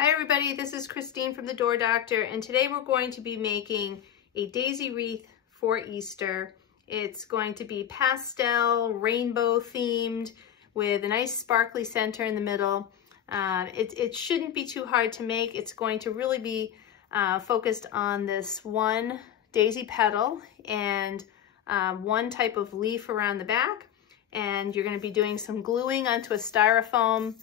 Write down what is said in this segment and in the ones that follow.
Hi everybody, this is Christine from the Door Doctor, and today we're going to be making a daisy wreath for Easter. It's going to be pastel, rainbow themed with a nice sparkly center in the middle. It shouldn't be too hard to make. It's going to really be focused on this one daisy petal and one type of leaf around the back. And you're going to be doing some gluing onto a styrofoam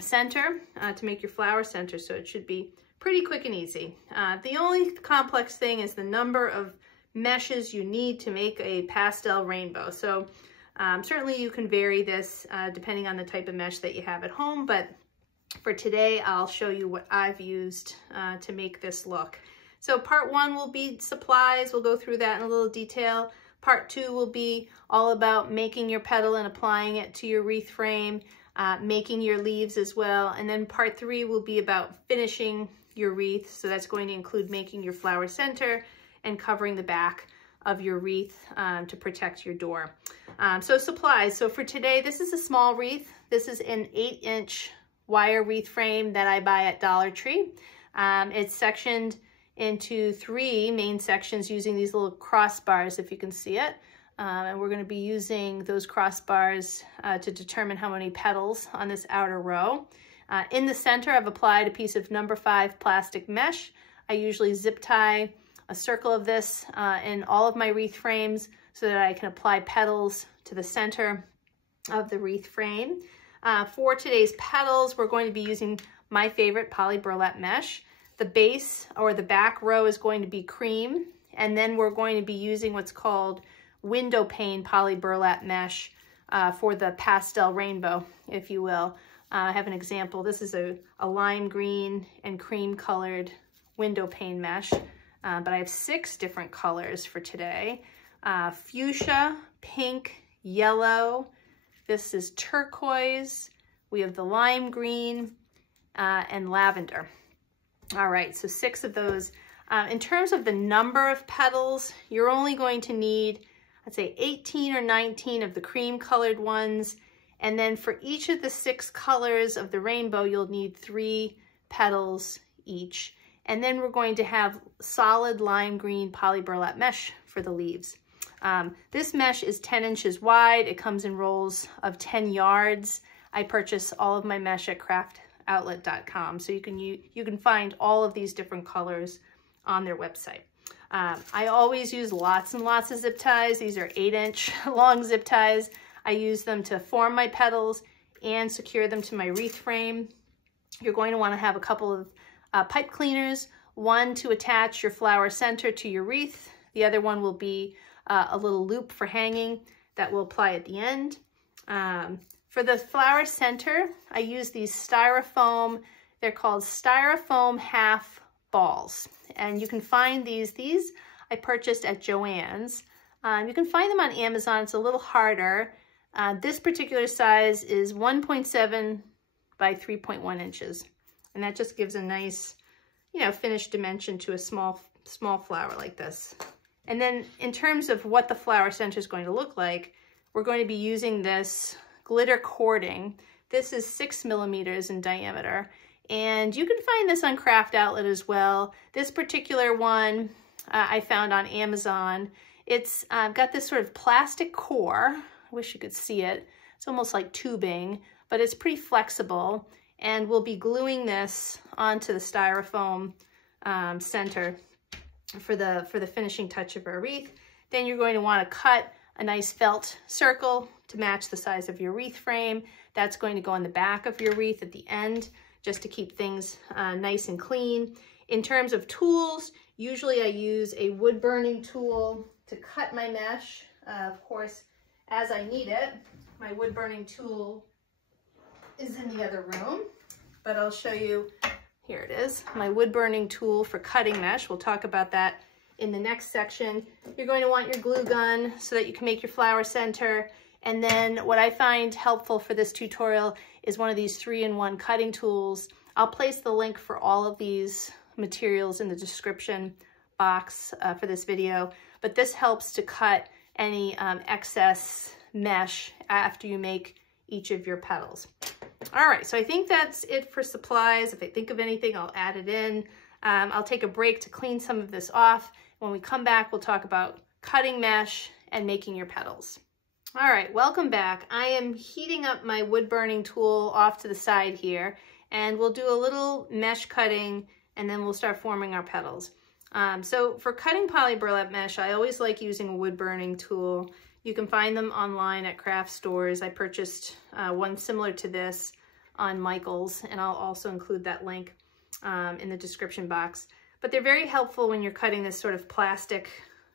center to make your flower center, so it should be pretty quick and easy. The only complex thing is the number of meshes you need to make a pastel rainbow. So certainly you can vary this depending on the type of mesh that you have at home, but for today I'll show you what I've used to make this look. So part one will be supplies. We'll go through that in a little detail. Part two will be all about making your petal and applying it to your wreath frame, making your leaves as well. And then part three will be about finishing your wreath. So that's going to include making your flower center and covering the back of your wreath to protect your door. So supplies. So for today, this is a small wreath. This is an 8-inch wire wreath frame that I buy at Dollar Tree. It's sectioned into 3 main sections using these little crossbars, if you can see it. And we're going to be using those crossbars to determine how many petals on this outer row. In the center, I've applied a piece of number 5 plastic mesh. I usually zip tie a circle of this in all of my wreath frames so that I can apply petals to the center of the wreath frame. For today's petals, we're going to be using my favorite poly burlap mesh. The base or the back row is going to be cream, and then we're going to be using what's called windowpane poly burlap mesh for the pastel rainbow, if you will. I have an example. This is a lime green and cream colored windowpane mesh, but I have 6 different colors for today. Fuchsia, pink, yellow. This is turquoise. We have the lime green and lavender. All right, so 6 of those. In terms of the number of petals, you're only going to need, I'd say 18 or 19 of the cream colored ones. And then for each of the 6 colors of the rainbow, you'll need 3 petals each. And then we're going to have solid lime green poly burlap mesh for the leaves. This mesh is 10 inches wide. It comes in rolls of 10 yards. I purchase all of my mesh at craftoutlet.com. So you can find all of these different colors on their website. I always use lots and lots of zip ties. These are 8-inch long zip ties. I use them to form my petals and secure them to my wreath frame. You're going to want to have a couple of pipe cleaners, one to attach your flower center to your wreath. The other one will be a little loop for hanging that will apply at the end. For the flower center, I use these styrofoam, they're called styrofoam half balls. And you can find these I purchased at Joann's. You can find them on Amazon. It's a little harder. This particular size is 1.7 by 3.1 inches. And that just gives a nice, finished dimension to a small flower like this. And then in terms of what the flower center is going to look like, we're going to be using this glitter cording. This is 6 millimeters in diameter. And you can find this on Craft Outlet as well. This particular one I found on Amazon. It's got this sort of plastic core. I wish you could see it. It's almost like tubing, but it's pretty flexible. And we'll be gluing this onto the styrofoam center for the finishing touch of our wreath. Then you're going to want to cut a nice felt circle to match the size of your wreath frame. That's going to go on the back of your wreath at the end, just to keep things nice and clean. In terms of tools, usually I use a wood burning tool to cut my mesh, of course, as I need it. My wood burning tool is in the other room, but I'll show you, here it is, my wood burning tool for cutting mesh. We'll talk about that in the next section. You're going to want your glue gun so that you can make your flower center. And then what I find helpful for this tutorial is one of these 3-in-1 cutting tools. I'll place the link for all of these materials in the description box for this video, but this helps to cut any excess mesh after you make each of your petals. All right, so I think that's it for supplies. If I think of anything, I'll add it in. I'll take a break to clean some of this off. When we come back, we'll talk about cutting mesh and making your petals. All right, welcome back. I am heating up my wood burning tool off to the side here, and we'll do a little mesh cutting, and then we'll start forming our petals. So for cutting poly burlap mesh, I always like using a wood burning tool. You can find them online at craft stores. I purchased one similar to this on Michael's, and I'll also include that link in the description box. But they're very helpful when you're cutting this sort of plastic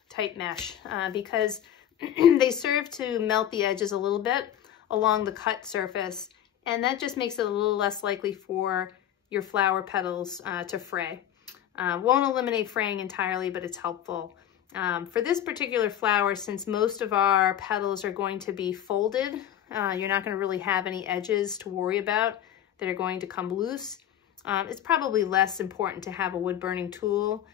type mesh because they serve to melt the edges a little bit along the cut surface, and that just makes it a little less likely for your flower petals to fray. Won't eliminate fraying entirely, but it's helpful. For this particular flower, since most of our petals are going to be folded, you're not going to really have any edges to worry about that are going to come loose. It's probably less important to have a wood burning tool,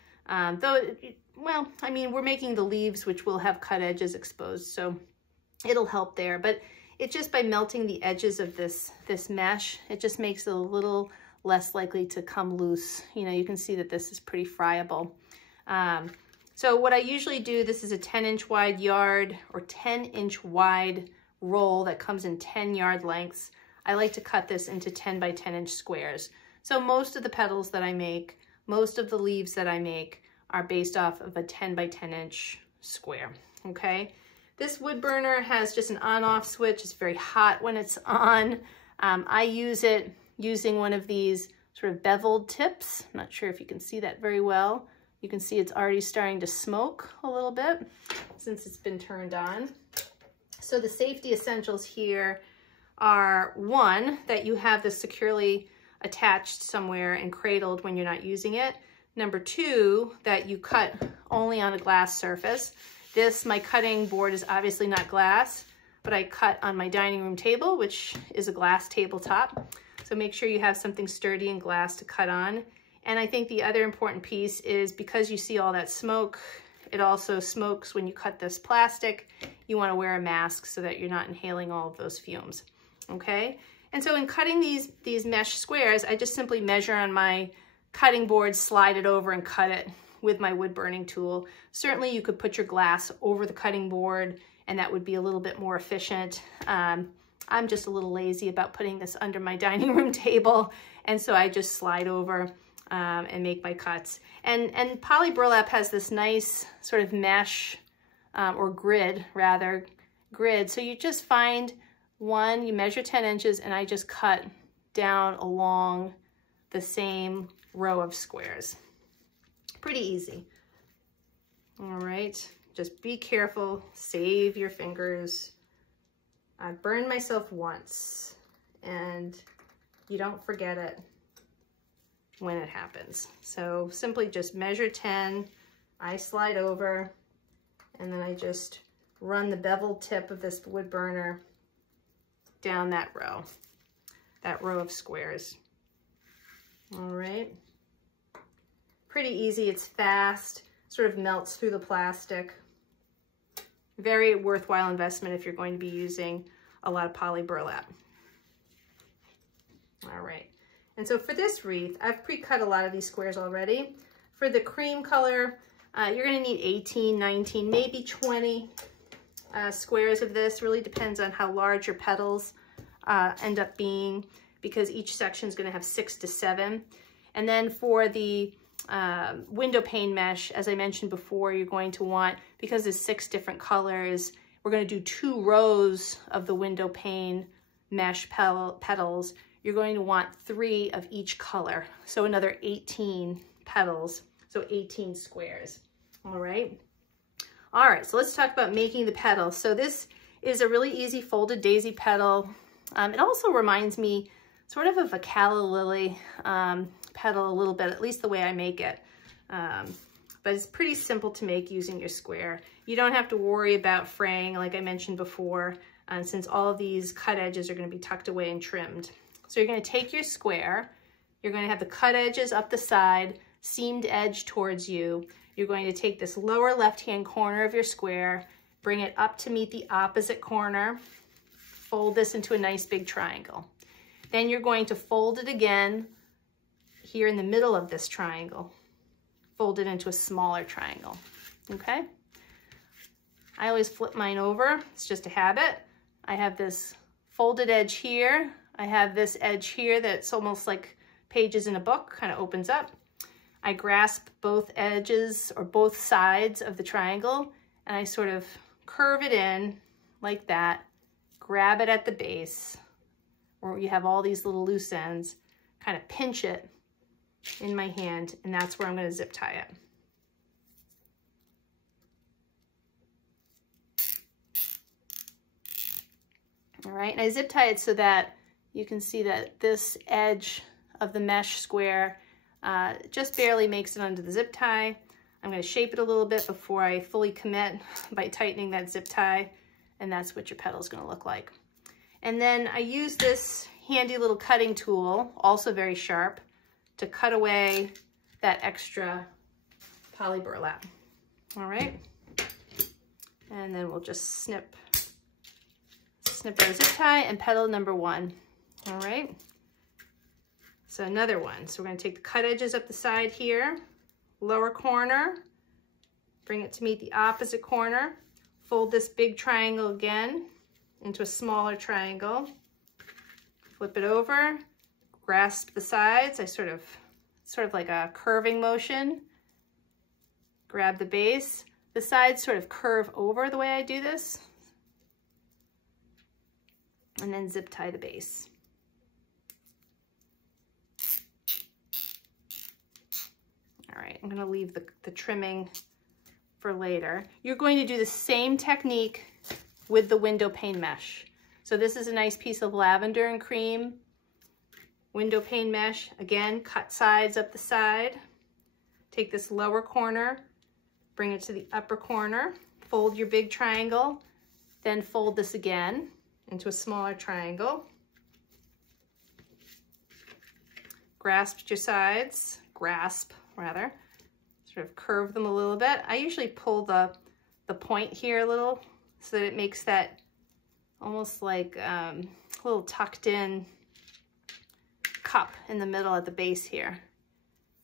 well, I mean, we're making the leaves, which will have cut edges exposed, so it'll help there. But it just by melting the edges of this mesh, it just makes it a little less likely to come loose. You know, you can see that this is pretty friable. So what I usually do, this is a 10-inch wide yard or 10-inch wide roll that comes in 10-yard lengths. I like to cut this into 10 by 10-inch squares. So most of the petals that I make, most of the leaves that I make are based off of a 10 by 10-inch square, okay? This wood burner has just an on-off switch. It's very hot when it's on. I use it using one of these sort of beveled tips. I'm not sure if you can see that very well. You can see it's already starting to smoke a little bit since it's been turned on. So the safety essentials here are, one, that you have this securely attached somewhere and cradled when you're not using it. Number two, that you cut only on a glass surface. My cutting board is obviously not glass, but I cut on my dining room table, which is a glass tabletop. So make sure you have something sturdy and glass to cut on. And I think the other important piece is because you see all that smoke, it also smokes when you cut this plastic. You want to wear a mask so that you're not inhaling all of those fumes, okay? And so in cutting these mesh squares, I just simply measure on my cutting board, slide it over and cut it with my wood burning tool. Certainly you could put your glass over the cutting board and that would be a little bit more efficient. I'm just a little lazy about putting this under my dining room table, and so I just slide over and make my cuts. And poly burlap has this nice sort of mesh or grid. So you just find one, you measure 10 inches, and I just cut down along the same row of squares. Pretty easy. All right, just be careful, save your fingers. I burned myself once, and you don't forget it when it happens. So simply just measure 10, I slide over, and then I just run the beveled tip of this wood burner down that row of squares. All right, pretty easy, it's fast, sort of melts through the plastic. Very worthwhile investment if you're going to be using a lot of poly burlap. All right, and so for this wreath, I've pre-cut a lot of these squares already. For the cream color, you're gonna need 18, 19, maybe 20 squares of this. Really depends on how large your petals end up being, because each section is gonna have 6 to 7. And then for the window pane mesh, as I mentioned before, you're going to want, because there's 6 different colors, we're going to do 2 rows of the window pane mesh petals. You're going to want 3 of each color, so another 18 petals, so 18 squares. All right, so let's talk about making the petal. So this is a really easy folded daisy petal. It also reminds me sort of a calla lily petal a little bit, at least the way I make it. But it's pretty simple to make using your square. You don't have to worry about fraying, like I mentioned before, since all of these cut edges are going to be tucked away and trimmed. So you're going to take your square, you're going to have the cut edges up the side, seamed edge towards you. You're going to take this lower left-hand corner of your square, bring it up to meet the opposite corner, fold this into a nice big triangle. Then you're going to fold it again here in the middle of this triangle. Fold it into a smaller triangle, okay? I always flip mine over, it's just a habit. I have this folded edge here. I have this edge here that's almost like pages in a book, kind of opens up. I grasp both edges or both sides of the triangle and I sort of curve it in like that, grab it at the base where you have all these little loose ends, kind of pinch it in my hand, and that's where I'm going to zip tie it. All right, and I zip tie it so that you can see that this edge of the mesh square just barely makes it under the zip tie. I'm going to shape it a little bit before I fully commit by tightening that zip tie, and that's what your petal is going to look like. And then I use this handy little cutting tool, also very sharp, to cut away that extra poly burlap. All right, and then we'll just snip our zip tie and petal number 1. All right, so another one. So we're going to take the cut edges up the side here, lower corner, bring it to meet the opposite corner, fold this big triangle again into a smaller triangle, flip it over, grasp the sides. I sort of like a curving motion, grab the base. The sides sort of curve over the way I do this, and then zip tie the base. All right, I'm gonna leave the trimming for later. You're going to do the same technique with the window pane mesh. So this is a nice piece of lavender and cream window pane mesh. Again, cut sides up the side. Take this lower corner, bring it to the upper corner, fold your big triangle, then fold this again into a smaller triangle. Grasp your sides, sort of curve them a little bit. I usually pull the point here a little so that it makes that almost like a little tucked in cup in the middle at the base here.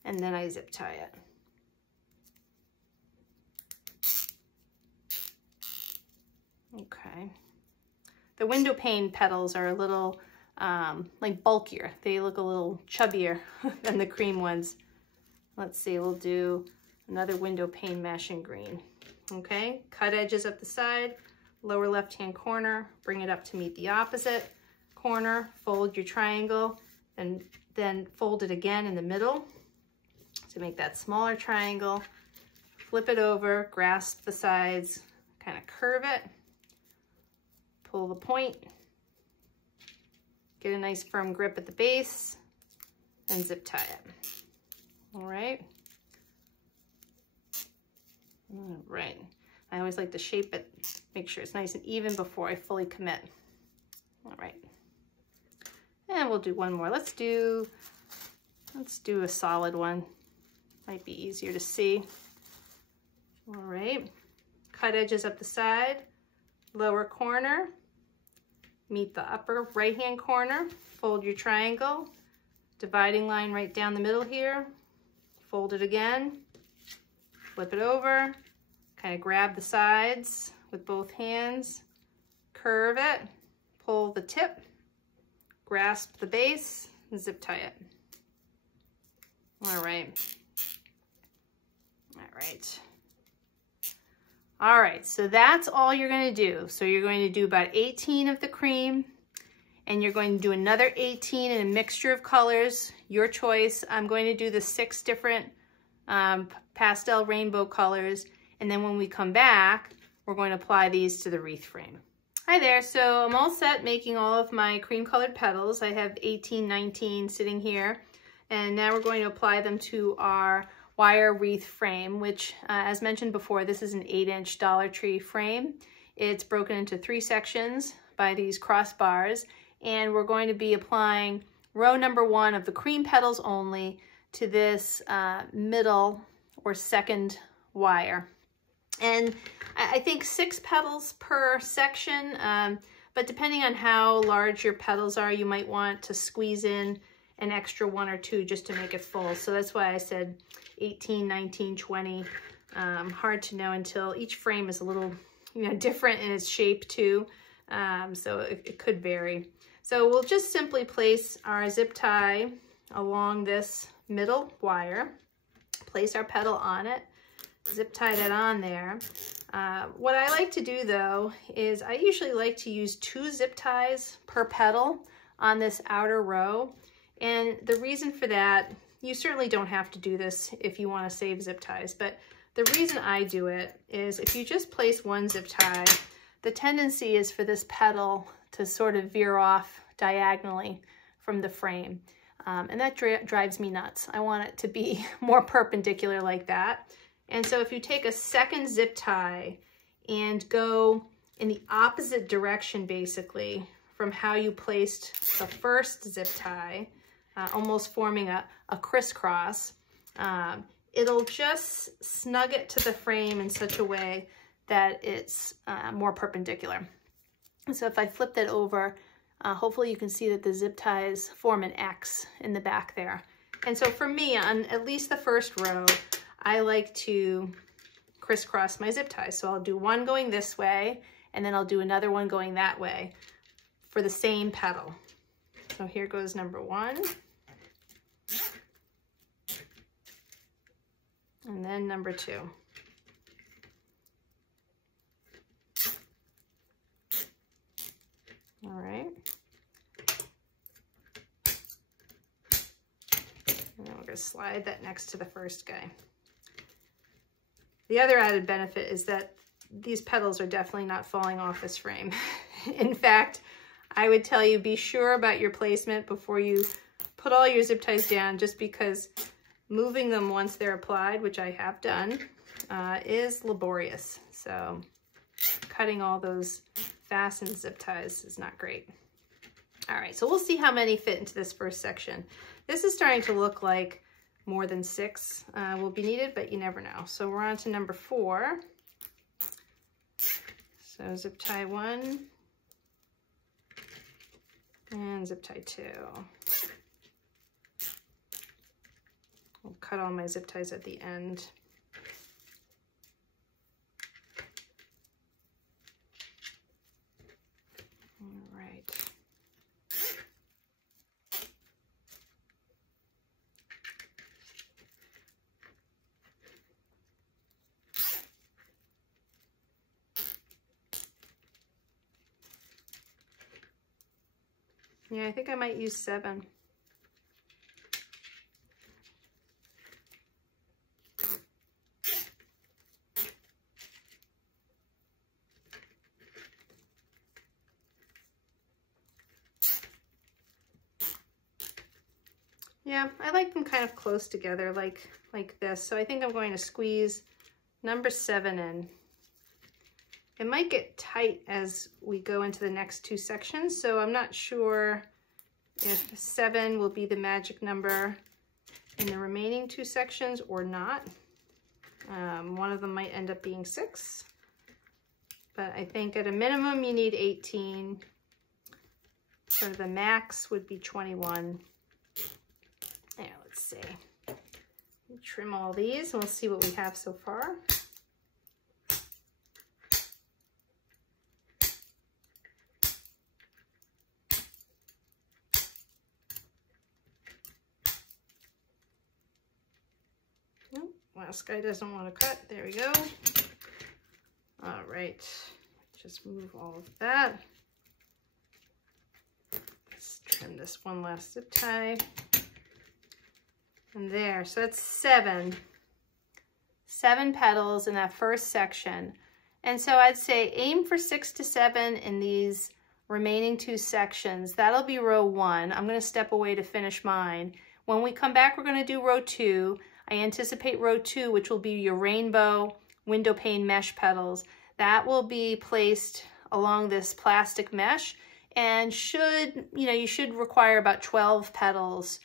And then I zip tie it. Okay. The window pane petals are a little like bulkier. They look a little chubbier than the cream ones. Let's see, we'll do another window pane mesh in green. Okay, cut edges up the side, lower left-hand corner, bring it up to meet the opposite corner, fold your triangle, and then fold it again in the middle to make that smaller triangle. Flip it over, grasp the sides, kind of curve it, pull the point, get a nice firm grip at the base, and zip tie it. All right. All right. I always like to shape it, make sure it's nice and even before I fully commit. All right. And we'll do one more. Let's do a solid one. Might be easier to see. All right. Cut edges up the side, lower corner, meet the upper right-hand corner, fold your triangle, dividing line right down the middle here, fold it again, flip it over, kind of grab the sides with both hands, curve it, pull the tip, grasp the base, and zip tie it. All right. All right. All right, so that's all you're going to do. So you're going to do about 18 of the cream, and you're going to do another 18 in a mixture of colors, your choice. I'm going to do the 6 different pastel rainbow colors, and then when we come back, we're going to apply these to the wreath frame. Hi there, so I'm all set making all of my cream colored petals. I have 18, 19 sitting here, and now we're going to apply them to our wire wreath frame, which as mentioned before, this is an 8-inch Dollar Tree frame. It's broken into 3 sections by these crossbars, and we're going to be applying row number 1 of the cream petals only to this middle or second wire. And I think 6 petals per section, but depending on how large your petals are, you might want to squeeze in an extra 1 or 2 just to make it full. So that's why I said 18, 19, 20. Hard to know until each frame is a little, different in its shape too. So it could vary. So we'll just simply place our zip tie along this middle wire, place our petal on it, zip tie that on there. What I like to do though is I usually like to use 2 zip ties per petal on this outer row. And the reason for that, you certainly don't have to do this if you want to save zip ties, but the reason I do it is if you just place 1 zip tie, the tendency is for this petal to sort of veer off diagonally from the frame. And that drives me nuts. I want it to be more perpendicular like that. And so if you take a second zip tie and go in the opposite direction, basically, from how you placed the first zip tie, almost forming a crisscross, it'll just snug it to the frame in such a way that it's more perpendicular. So if I flip that over, hopefully you can see that the zip ties form an X in the back there. And so for me, on at least the first row, I like to crisscross my zip ties. So I'll do one going this way, and then I'll do another one going that way for the same petal. So here goes number 1. And then number 2. All right. And then we're going to slide that next to the first guy. The other added benefit is that these petals are definitely not falling off this frame. In fact, I would tell you be sure about your placement before you put all your zip ties down, just because moving them once they're applied, which I have done, is laborious. So cutting all those fastened zip ties is not great. All right, so we'll see how many fit into this first section. This is starting to look like more than 6 will be needed, but you never know. So we're on to number 4. So zip tie 1 and zip tie 2. I'll cut all my zip ties at the end. All right. Yeah, I think I might use 7. Yeah, I like them kind of close together, like this. So I think I'm going to squeeze number 7 in. It might get tight as we go into the next 2 sections, so I'm not sure if 7 will be the magic number in the remaining 2 sections or not. One of them might end up being 6, but I think at a minimum you need 18. So the max would be 21. Yeah, let's see. Trim all these and we'll see what we have so far. Last guy doesn't want to cut. There we go. All right, just move all of that. Let's trim this one last zip tie. And there, so that's 7 petals in that first section. And so I'd say aim for 6 to 7 in these remaining 2 sections. That'll be row 1. I'm going to step away to finish mine. When we come back, we're going to do row 2. I anticipate row 2, which will be your rainbow window pane mesh petals. That will be placed along this plastic mesh and you should require about 12 petals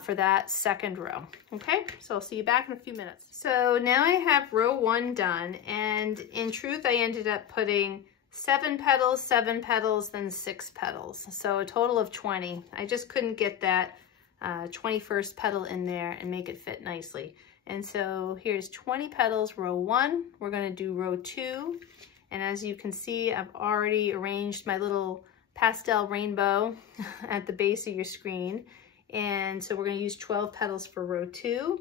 for that second row. Okay, so I'll see you back in a few minutes. So now I have row 1 done, and in truth, I ended up putting 7 petals, 7 petals, then 6 petals. So a total of 20. I just couldn't get that 21st petal in there and make it fit nicely. And so here's 20 petals, row 1. We're going to do row 2. And as you can see, I've already arranged my little pastel rainbow at the base of your screen. And so we're going to use 12 petals for row 2.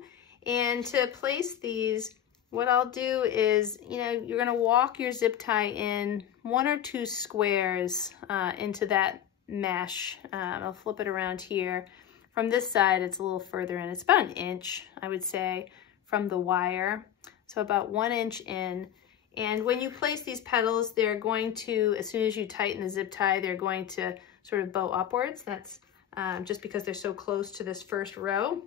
And to place these, what I'll do is, you're going to walk your zip tie in 1 or 2 squares into that mesh. I'll flip it around here. From this side, it's a little further in. It's about 1 inch, I would say, from the wire. So about 1 inch in. And when you place these petals, they're going to, as soon as you tighten the zip tie, they're going to sort of bow upwards. That's just because they're so close to this first row.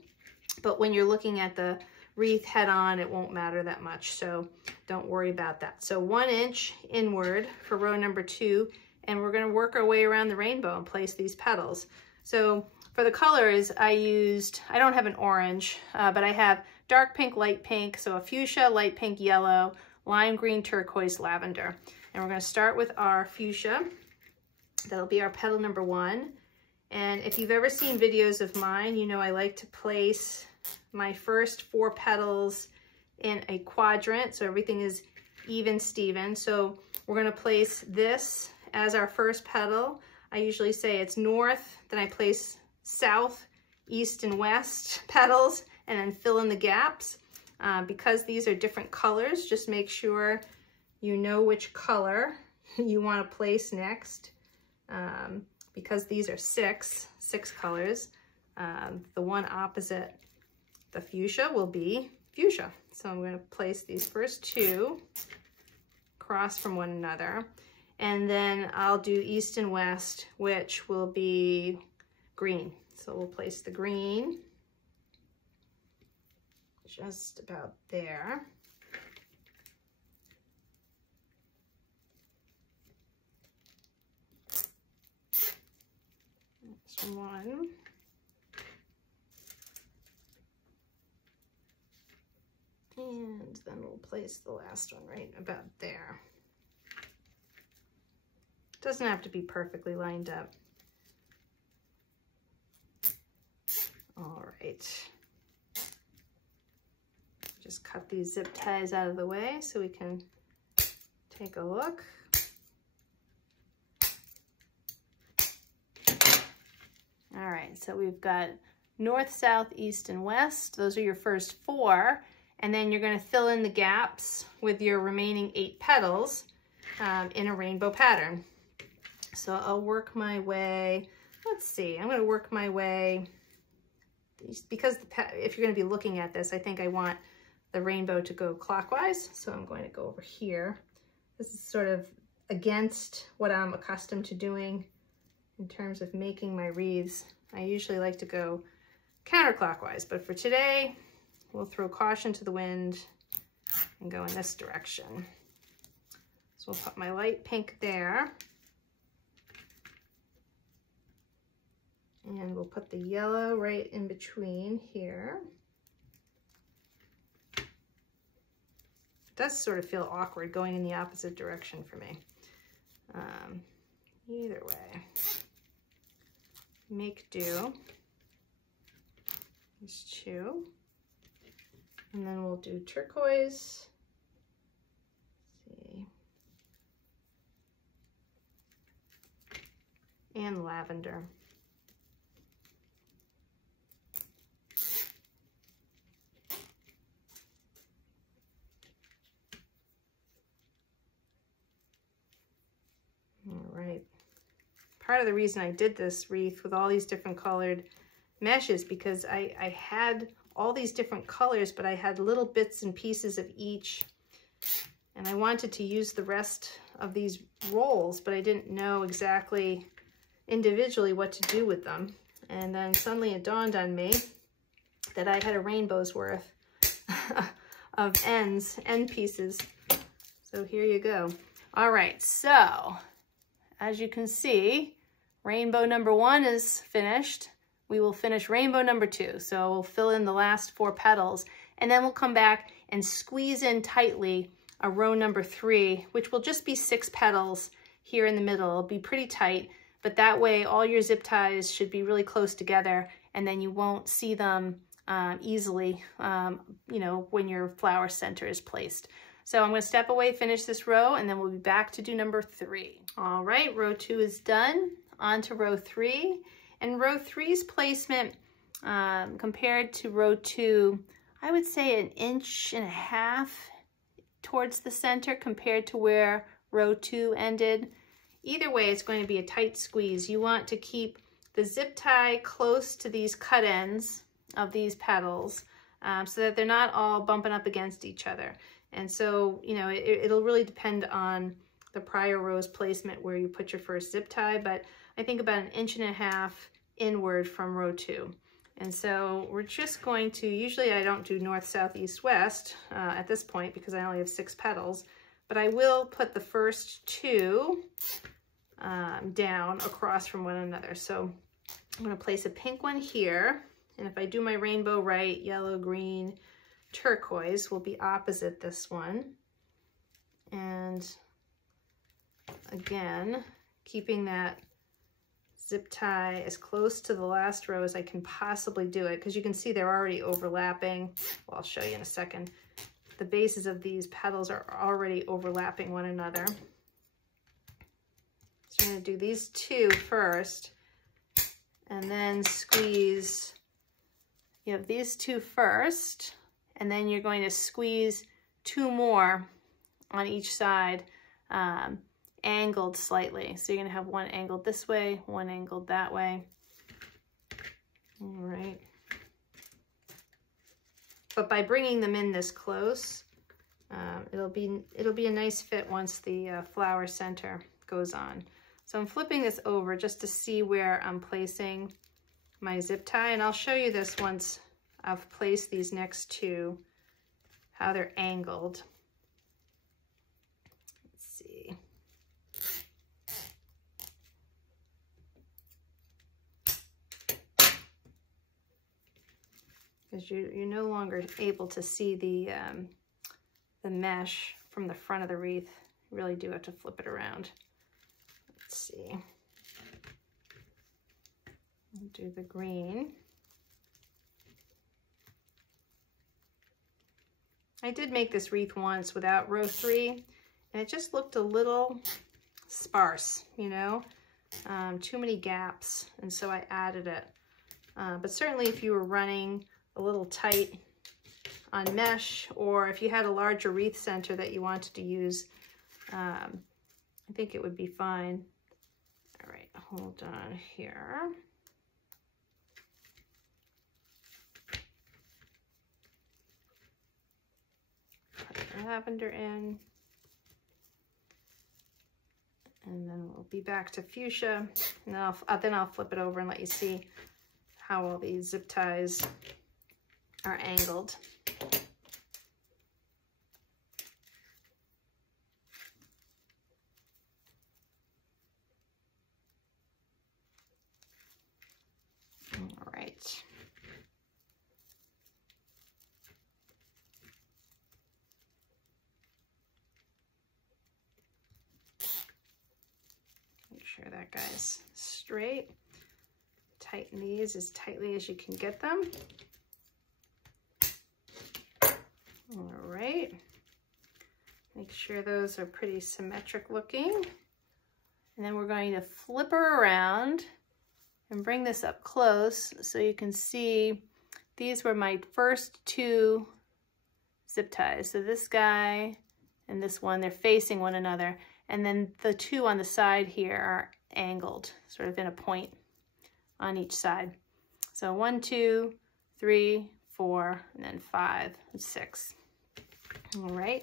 But when you're looking at the wreath head on, it won't matter that much. So don't worry about that. So 1 inch inward for row number 2. And we're going to work our way around the rainbow and place these petals. So for the colors, I don't have an orange, but I have dark pink, light pink, so a fuchsia, light pink, yellow, lime green, turquoise, lavender. And we're going to start with our fuchsia. That'll be our petal number 1. And if you've ever seen videos of mine, you know I like to place my first 4 petals in a quadrant, so everything is even Steven. So we're going to place this as our first petal. I usually say it's north, then I place south, east, and west petals, and then fill in the gaps. Because these are different colors, just make sure you know which color you want to place next. Because these are six colors, the one opposite the fuchsia will be fuchsia. So I'm going to place these first 2 across from one another. And then I'll do east and west, which will be green. So we'll place the green just about there. That's 1. And then we'll place the last one right about there. Doesn't have to be perfectly lined up. All right. Just cut these zip ties out of the way so we can take a look. All right, so we've got north, south, east, and west. Those are your first 4. And then you're going to fill in the gaps with your remaining 8 petals in a rainbow pattern. So I'll work my way, let's see, I'm going to work my way, because if you're going to be looking at this, I think I want the rainbow to go clockwise. So I'm going to go over here. This is sort of against what I'm accustomed to doing in terms of making my wreaths. I usually like to go counterclockwise, but for today, we'll throw caution to the wind and go in this direction. So we'll put my light pink there. And we'll put the yellow right in between here. It does sort of feel awkward going in the opposite direction for me. Either way, make do. There's 2. And then we'll do turquoise. Let's see. And lavender. All right. Part of the reason I did this wreath with all these different colored meshes because I had all these different colors, but I had little bits and pieces of each. And I wanted to use the rest of these rolls, but I didn't know exactly individually what to do with them. And then suddenly it dawned on me that I had a rainbow's worth of end pieces. So here you go. All right, so as you can see, rainbow number 1 is finished. We will finish rainbow number 2. So we'll fill in the last 4 petals, and then we'll come back and squeeze in tightly a row number 3, which will just be 6 petals here in the middle. It'll be pretty tight, but that way all your zip ties should be really close together, and then you won't see them easily, you know, when your flower center is placed. So I'm going to step away, finish this row, and then we'll be back to do number 3. All right, row 2 is done. On to row 3. And row 3's placement compared to row 2, I would say 1.5 inches towards the center compared to where row 2 ended. Either way, it's going to be a tight squeeze. You want to keep the zip tie close to these cut ends of these petals so that they're not all bumping up against each other. And so, you know, it'll really depend on the prior row's placement where you put your first zip tie, but I think about 1.5 inches inward from row 2. And so we're just going to, usually I don't do north, south, east, west at this point because I only have 6 petals, but I will put the first 2 down across from one another. So I'm going to place a pink one here, and if I do my rainbow right, yellow, green, turquoise will be opposite this one. And again, keeping that zip tie as close to the last row as I can possibly do it, because you can see they're already overlapping. Well, I'll show you in a second. The bases of these petals are already overlapping one another. So I'm going to do these 2 first, and then squeeze. You have these 2 first, and then you're going to squeeze 2 more on each side, angled slightly. So you're going to have one angled this way, one angled that way. All right. But by bringing them in this close, it'll be a nice fit once the flower center goes on. So I'm flipping this over just to see where I'm placing my zip tie, and I'll show you this once I've placed these next 2, how they're angled. Let's see. Because you're no longer able to see the mesh from the front of the wreath. You really do have to flip it around. Let's see. I'll do the green. I did make this wreath once without row 3, and it just looked a little sparse, you know, too many gaps, and so I added it. But certainly if you were running a little tight on mesh, or if you had a larger wreath center that you wanted to use, I think it would be fine. All right, hold on here. Put the lavender in, and then we'll be back to fuchsia, and then I'll flip it over and let you see how all these zip ties are angled. All right. Make sure that guy's straight. Tighten these as tightly as you can get them. All right. Make sure those are pretty symmetric looking. And then we're going to flip her around and bring this up close so you can see these were my first 2 zip ties. So this guy and this one, they're facing one another. And then the 2 on the side here are angled, sort of in a point on each side. So 1, 2, 3, 4, and then 5 and 6. All right,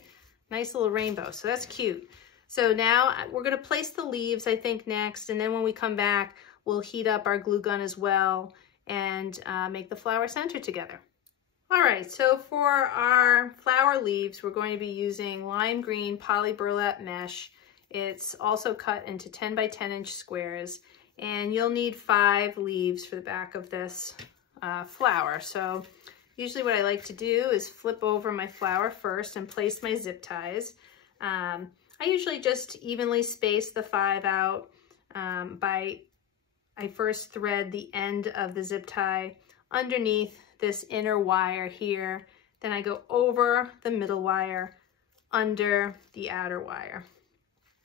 nice little rainbow. So that's cute. So now we're going to place the leaves, I think, next. And then when we come back, we'll heat up our glue gun as well and make the flower center together. All right, so for our flower leaves, we're going to be using lime green poly burlap mesh. It's also cut into 10 by 10 inch squares, and you'll need 5 leaves for the back of this flower. So Usually what I like to do is flip over my flower first and place my zip ties. I usually just evenly space the 5 out I first thread the end of the zip tie underneath this inner wire here. Then I go over the middle wire under the outer wire.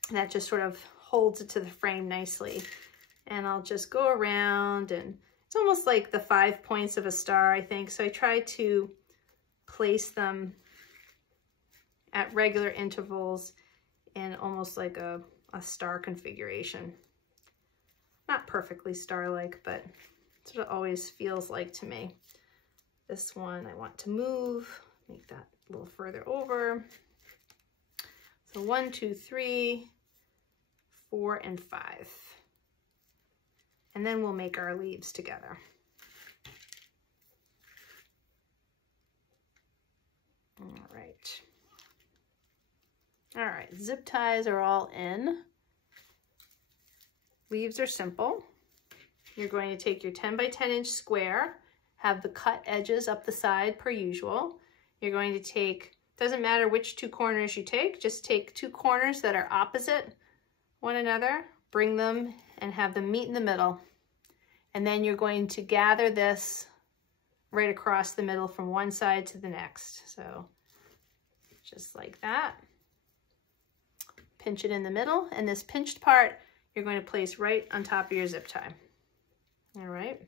And that just sort of holds it to the frame nicely. And I'll just go around, and it's almost like the 5 points of a star, I think. So I try to place them at regular intervals in almost like a star configuration. Not perfectly star-like, but that's what it always feels like to me. This one I want to move, make that a little further over. So 1, 2, 3, 4, and 5. And then we'll make our leaves together. All right, zip ties are all in. Leaves are simple. You're going to take your 10 by 10 inch square, have the cut edges up the side per usual. You're going to take, doesn't matter which 2 corners you take, just take 2 corners that are opposite one another, bring them and have them meet in the middle. And then you're going to gather this right across the middle from one side to the next. So just like that. Pinch it in the middle, and this pinched part you're going to place right on top of your zip tie. All right.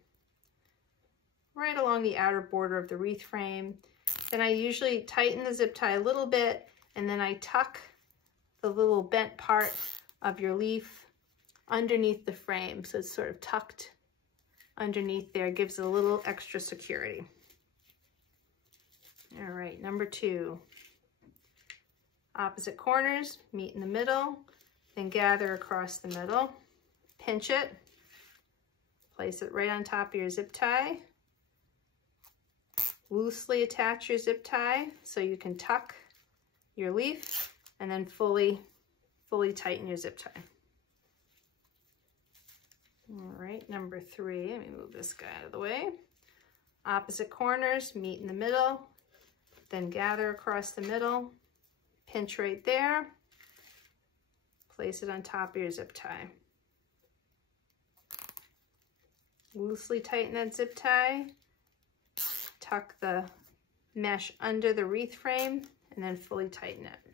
Right along the outer border of the wreath frame. Then I usually tighten the zip tie a little bit, and then I tuck the little bent part of your leaf underneath the frame. So it's sort of tucked underneath there, gives it a little extra security. All right, number 2. Opposite corners, meet in the middle, then gather across the middle, pinch it, place it right on top of your zip tie, loosely attach your zip tie so you can tuck your leaf, and then fully tighten your zip tie. All right, number 3, let me move this guy out of the way. Opposite corners, meet in the middle, then gather across the middle, pinch right there, place it on top of your zip tie. Loosely tighten that zip tie, tuck the mesh under the wreath frame, and then fully tighten it.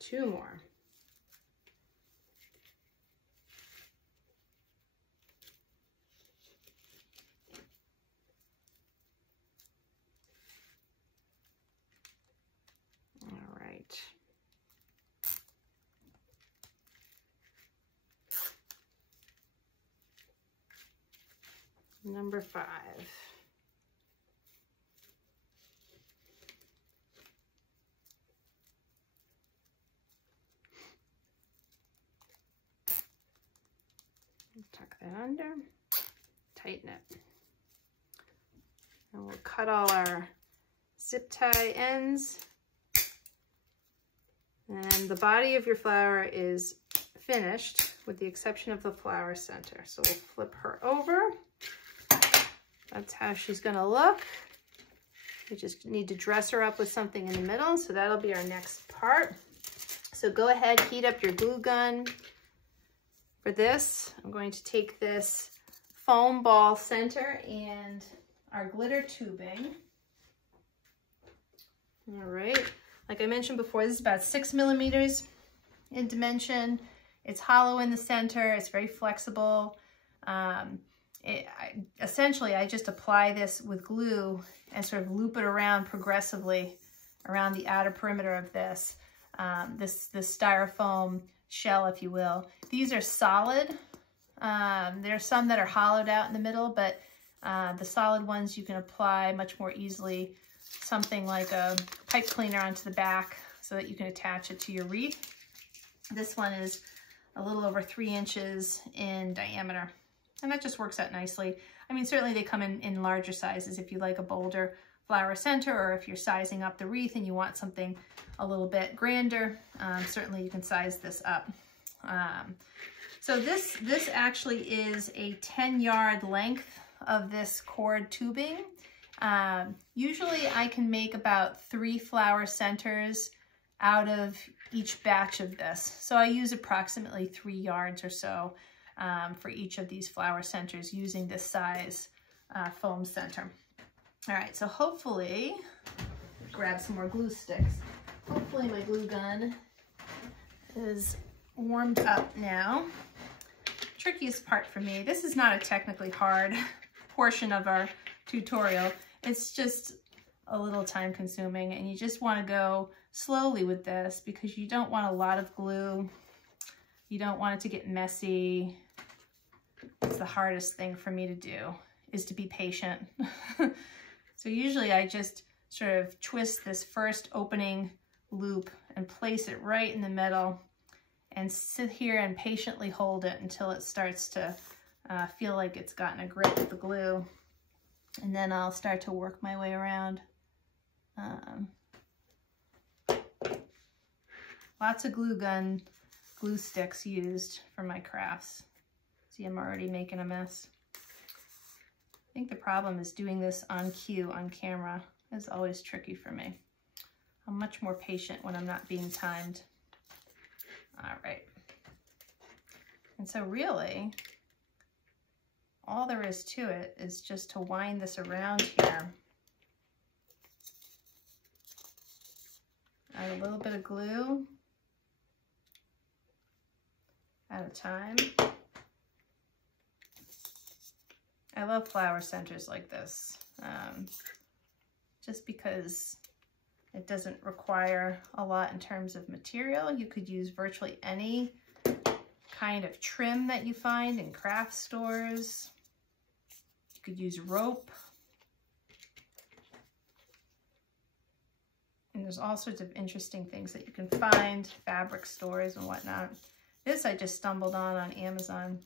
2 more. Number 5. Tuck that under, tighten it. And we'll cut all our zip tie ends. And the body of your flower is finished with the exception of the flower center. So we'll flip her over. That's how she's gonna look. We just need to dress her up with something in the middle, so that'll be our next part. So go ahead, heat up your glue gun. For this, I'm going to take this foam ball center and our glitter tubing. All right, like I mentioned before, this is about 6 millimeters in dimension. It's hollow in the center, it's very flexible. Essentially, I just apply this with glue and sort of loop it around progressively around the outer perimeter of this, this styrofoam shell, if you will. These are solid. There are some that are hollowed out in the middle, but the solid ones you can apply much more easily, something like a pipe cleaner onto the back so that you can attach it to your wreath. This one is a little over 3 inches in diameter. And that just works out nicely. I mean, certainly they come in larger sizes if you like a bolder flower center, or if you're sizing up the wreath and you want something a little bit grander, certainly you can size this up. So this actually is a 10-yard length of this cord tubing, Usually I can make about 3 flower centers out of each batch of this. So I use approximately 3 yards or so for each of these flower centers using this size foam center. All right, so hopefully, grab some more glue sticks. Hopefully my glue gun is warmed up now. Trickiest part for me, this is not a technically hard portion of our tutorial. It's just a little time consuming, and you just want to go slowly with this because you don't want a lot of glue. You don't want it to get messy. It's the hardest thing for me to do, is to be patient. So usually I just sort of twist this first opening loop and place it right in the middle and sit here and patiently hold it until it starts to feel like it's gotten a grip with the glue. And then I'll start to work my way around. Lots of glue sticks used for my crafts. See, I'm already making a mess. I think the problem is doing this on cue, on camera, is always tricky for me. I'm much more patient when I'm not being timed. All right. And so really, all there is to it is just to wind this around here. Add a little bit of glue at a time. I love flower centers like this, just because it doesn't require a lot in terms of material. You could use virtually any kind of trim that you find in craft stores. You could use rope. And there's all sorts of interesting things that you can find, fabric stores and whatnot. This I just stumbled on Amazon.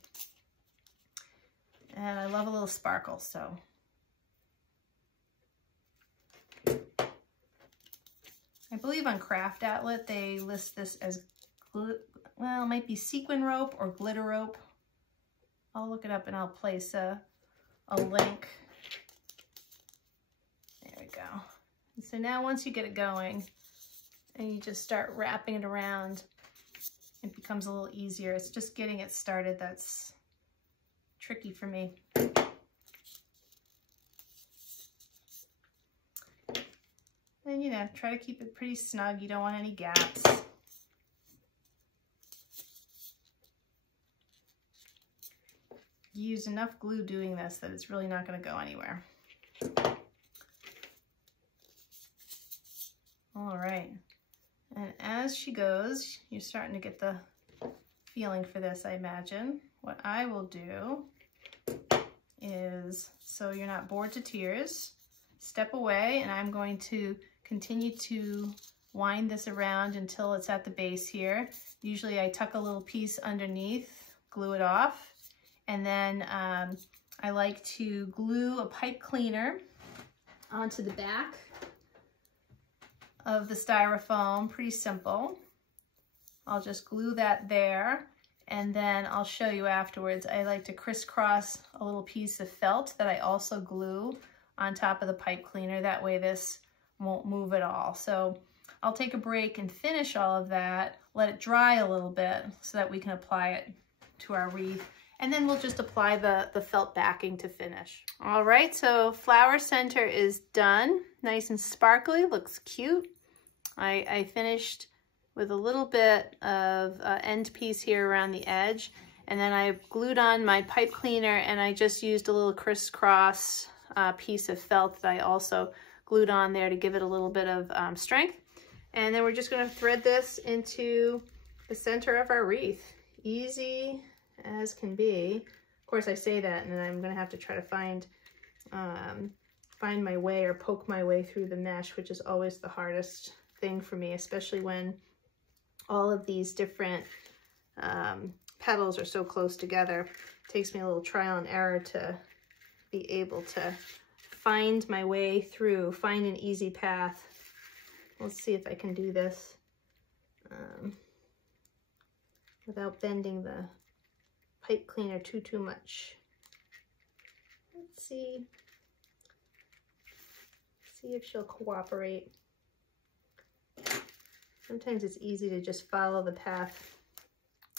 And I love a little sparkle, so. I believe on Craft Outlet, they list this as, well, it might be sequin rope or glitter rope. I'll look it up and I'll place a link. There we go. And so now once you get it going and you just start wrapping it around, it becomes a little easier. It's just getting it started that's tricky for me. And you know, try to keep it pretty snug. You don't want any gaps. You use enough glue doing this that it's really not going to go anywhere. All right. And as she goes, you're starting to get the feeling for this, I imagine. What I will do is, so you're not bored to tears, step away, and I'm going to continue to wind this around until it's at the base here. Usually I tuck a little piece underneath, glue it off, and then I like to glue a pipe cleaner onto the back of the styrofoam. Pretty simple. I'll just glue that there, and then I'll show you afterwards. I like to crisscross a little piece of felt that I also glue on top of the pipe cleaner. That way this won't move at all. So I'll take a break and finish all of that, let it dry a little bit so that we can apply it to our wreath. And then we'll just apply the felt backing to finish. All right, so flower center is done. Nice and sparkly, looks cute. I finished with a little bit of end piece here around the edge, and then I glued on my pipe cleaner, and I just used a little crisscross piece of felt that I also glued on there to give it a little bit of strength. And then we're just gonna thread this into the center of our wreath. Easy as can be. Of course I say that, and then I'm gonna have to try to find my way or poke my way through the mesh, which is always the hardest thing for me, especially when all of these different petals are so close together. It takes me a little trial and error to be able to find my way through, find an easy path. Let's see if I can do this without bending the pipe cleaner too much. Let's see. See if she'll cooperate. Sometimes it's easy to just follow the path.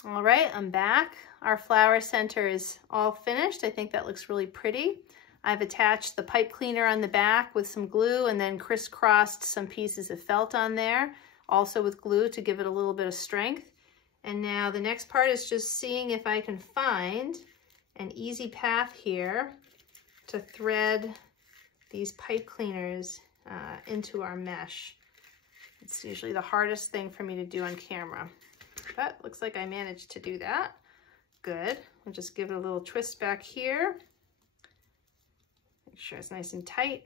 All right, I'm back. Our flower center is all finished. I think that looks really pretty. I've attached the pipe cleaner on the back with some glue and then crisscrossed some pieces of felt on there, also with glue to give it a little bit of strength. And now the next part is just seeing if I can find an easy path here to thread these pipe cleaners into our mesh. It's usually the hardest thing for me to do on camera, but looks like I managed to do that. Good. I'll just give it a little twist back here. Make sure it's nice and tight.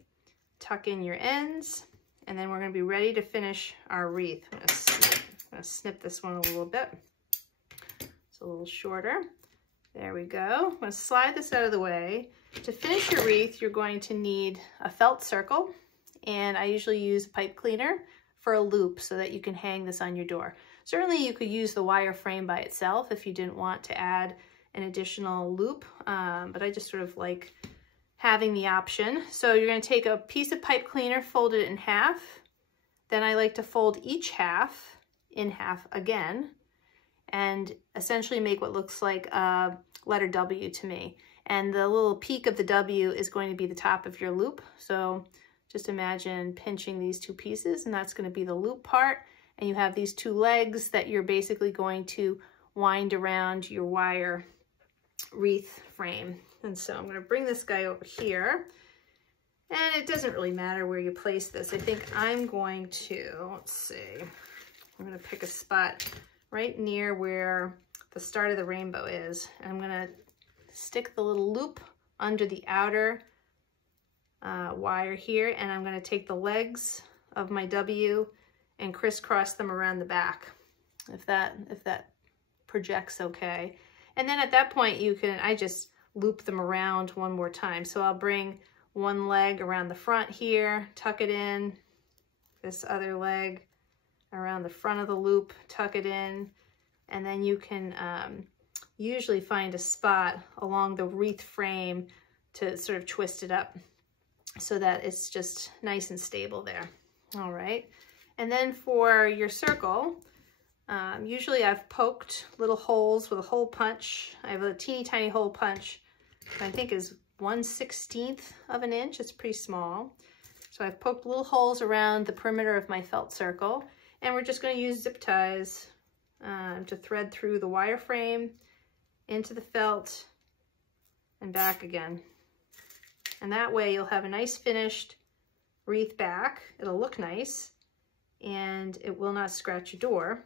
Tuck in your ends, and then we're going to be ready to finish our wreath. I'm going to snip this one a little bit. It's a little shorter. There we go. I'm going to slide this out of the way. To finish your wreath, you're going to need a felt circle, and I usually use a pipe cleaner for a loop so that you can hang this on your door. Certainly you could use the wire frame by itself if you didn't want to add an additional loop, but I just sort of like having the option. So you're going to take a piece of pipe cleaner, fold it in half. Then I like to fold each half in half again and essentially make what looks like a letter W to me. And the little peak of the W is going to be the top of your loop. So just imagine pinching these two pieces, and that's going to be the loop part. And you have these two legs that you're basically going to wind around your wire wreath frame. And so I'm going to bring this guy over here. And it doesn't really matter where you place this. I think I'm going to, let's see, I'm going to pick a spot right near where the start of the rainbow is. And I'm going to stick the little loop under the outer wire here, and I'm going to take the legs of my W and crisscross them around the back, if that projects okay. And then at that point I just loop them around one more time. So I'll bring one leg around the front here, tuck it in, this other leg around the front of the loop, tuck it in, and then you can usually find a spot along the wreath frame to sort of twist it up so that it's just nice and stable there. All right. And then for your circle, usually I've poked little holes with a hole punch. I have a teeny tiny hole punch, I think is 1/16 of an inch. It's pretty small. So I've poked little holes around the perimeter of my felt circle, and we're just going to use zip ties to thread through the wire frame into the felt and back again. And that way you'll have a nice finished wreath back. It'll look nice and it will not scratch your door.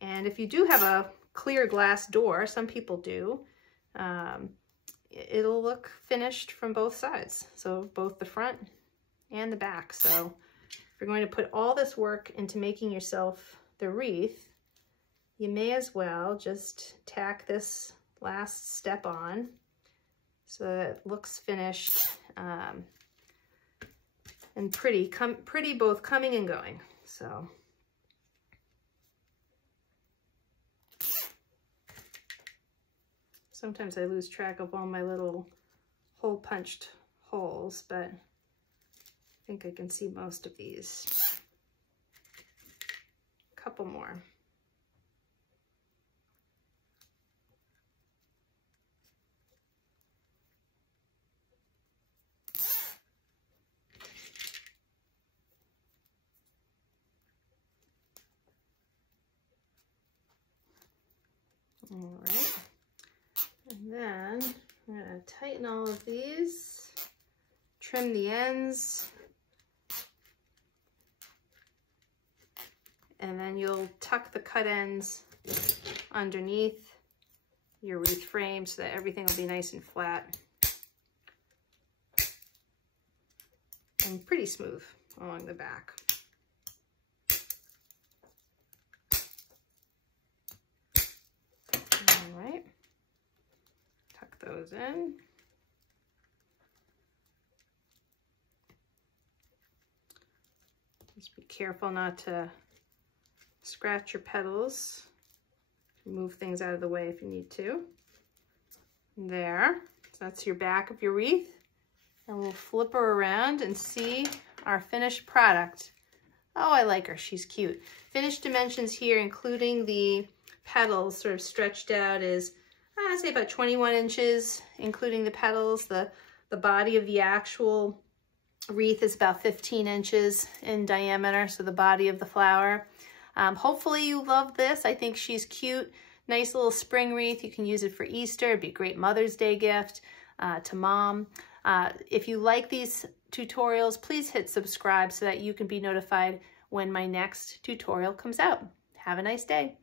And if you do have a clear glass door, some people do, it'll look finished from both sides. So both the front and the back. So if you're going to put all this work into making yourself the wreath, you may as well just tack this last step on so that it looks finished and pretty both coming and going. So sometimes I lose track of all my little hole punched holes, but I think I can see most of these. A couple more. All right, and then I'm going to tighten all of these, trim the ends, and then you'll tuck the cut ends underneath your wreath frame so that everything will be nice and flat and pretty smooth along the back. Those in. Just be careful not to scratch your petals. Move things out of the way if you need to. There. So that's your back of your wreath. And we'll flip her around and see our finished product. Oh, I like her, she's cute. Finished dimensions here, including the petals sort of stretched out, is I'd say about 21 inches, including the petals. The body of the actual wreath is about 15 inches in diameter, so the body of the flower. Hopefully you love this. I think she's cute. Nice little spring wreath. You can use it for Easter. It'd be a great Mother's Day gift to mom. If you like these tutorials, please hit subscribe so that you can be notified when my next tutorial comes out. Have a nice day.